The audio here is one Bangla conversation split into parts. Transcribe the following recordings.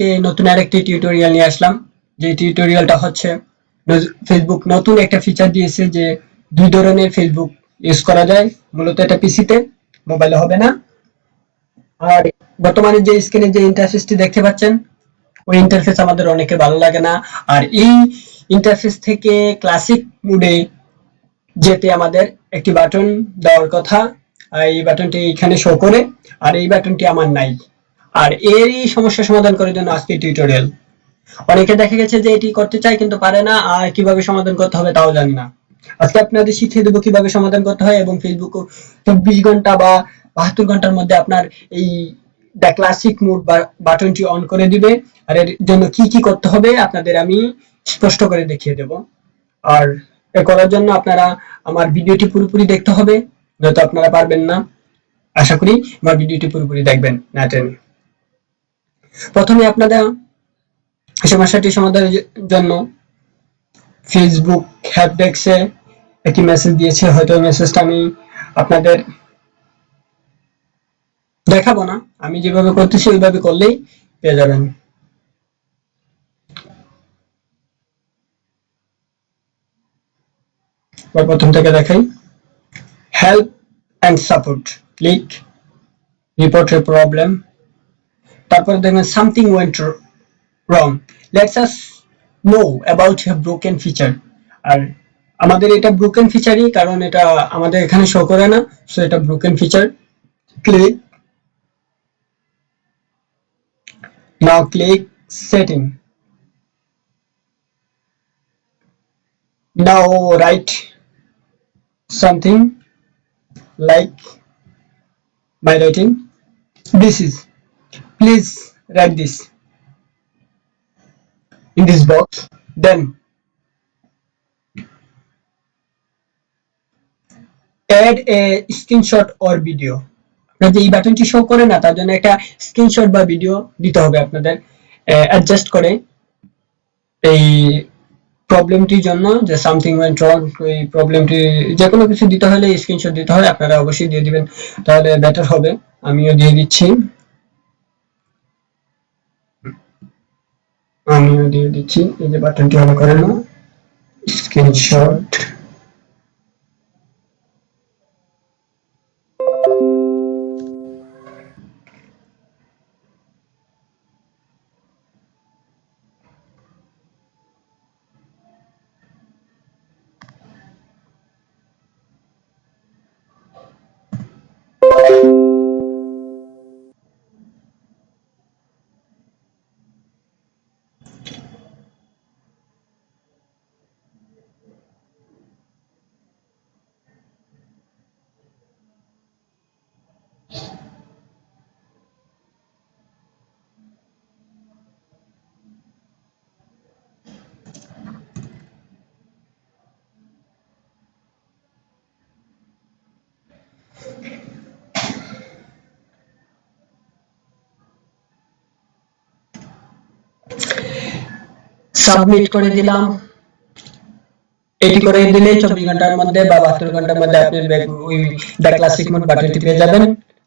আজকে নতুন আরেকটি টিউটোরিয়াল নিয়ে আসলাম। যে টিউটোরিয়ালটা হচ্ছে ফেসবুক নতুন একটা ফিচার দিয়েছে যে দুই ধরনের ফেসবুক ইউজ করা যায়। মূলত এটা পিসিতে, মোবাইলে হবে না। আর বর্তমানে যে স্ক্রিনে যে ইন্টারফেসটি দেখতে পাচ্ছেন, ওই ইন্টারফেস আমাদের অনেকে ভালো লাগে না। আর এই ইন্টারফেস থেকে ক্লাসিক মোডে যেতে আমাদের একটি বাটন দেওয়ার কথা। এই বাটনটি এখানে শো করে, আর এই বাটনটি আমার নাই। আর এরই সমস্যা সমাধান করার জন্য আজকে টিউটোরিয়াল। অনেকে দেখা গেছে যে এটি করতে চায় কিন্তু পারে না, আর কিভাবে সমাধান করতে হবে তাও জানে না। আজকে আপনাদের শিখিয়ে দেবো কিভাবে সমাধান করতে হয়, এবং ফেসবুক 24 ঘন্টা বা 72 ঘন্টার মধ্যে আপনার এই দ্য ক্লাসিক মোড বাটনটি অন করে দিবে। আর এর জন্য কি কি করতে হবে আপনাদের আমি স্পষ্ট করে দেখিয়ে দেব। আর এ করার জন্য আপনারা আমার ভিডিওটি পুরোপুরি দেখতে হবে, নয়তো আপনারা পারবেন না। আশা করি আমার ভিডিওটি পুরোপুরি দেখবেন না টেনে। প্রথমে আপনারা সমস্যাটি সমাধানের জন্য ফেসবুক হেল্প ডেস্কে একটি মেসেজ দিয়েছে। হয়তো মেসেজটা আমি আপনাদের দেখাবো না, আমি যেভাবে করতেছি ওইভাবে করলেই পেয়ে যাবেন। প্রথম থেকে দেখাই। Help and support, click report a problem. তারপরে দেখবেন something went wrong, let's us know about a broken feature. আর আমাদের এটা ব্রোকেন ফিচারই, কারণ এটা আমাদের এখানে শো করে না, সো এটা broken feature. Click now, click setting. Now write something like my writing. This is, please write this in this box. Then add a screenshot or video. আপনার যে এই বাটনটি শো করে না, তার জন্য একটা স্ক্রিনশট বা ভিডিও দিতে হবে আপনাদের অ্যাডজাস্ট করে। এই প্রবলেমটির জন্য যে সামথিং ওয়েন্ট রং, এই প্রবলেমটি যে কোনো কিছু দিতে হলে স্ক্রিনশট দিতে হয়। আপনারা অবশ্যই দিয়ে দিবেন, তাহলে বেটার হবে। আমিও দিয়ে দিচ্ছি, এই যে বাটনটি অন করে নাও, স্ক্রিনশট। সাবমিট করে দিলাম। এটি করে দিলে 24 ঘন্টার মধ্যে বা 72 ঘন্টার মধ্যে আপনি ওই দ্য ক্লাসিক মোড বাটনটি পেয়ে যাবেন।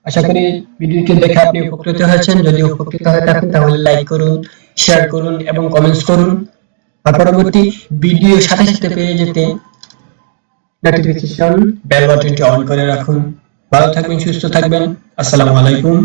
আশা করি ভিডিওটি দেখে আপনি উপকৃত হয়েছেন। যদি উপকৃত হয়ে থাকেন তাহলে লাইক করুন, শেয়ার করুন এবং কমেন্টস করুন। আর পরবর্তী ভিডিও সাথে সাথে পেয়ে যেতে নোটিফিকেশন বেল বাটনটি অন করে রাখুন। ভালো থাকবেন, সুস্থ থাকবেন। আসসালামু আলাইকুম।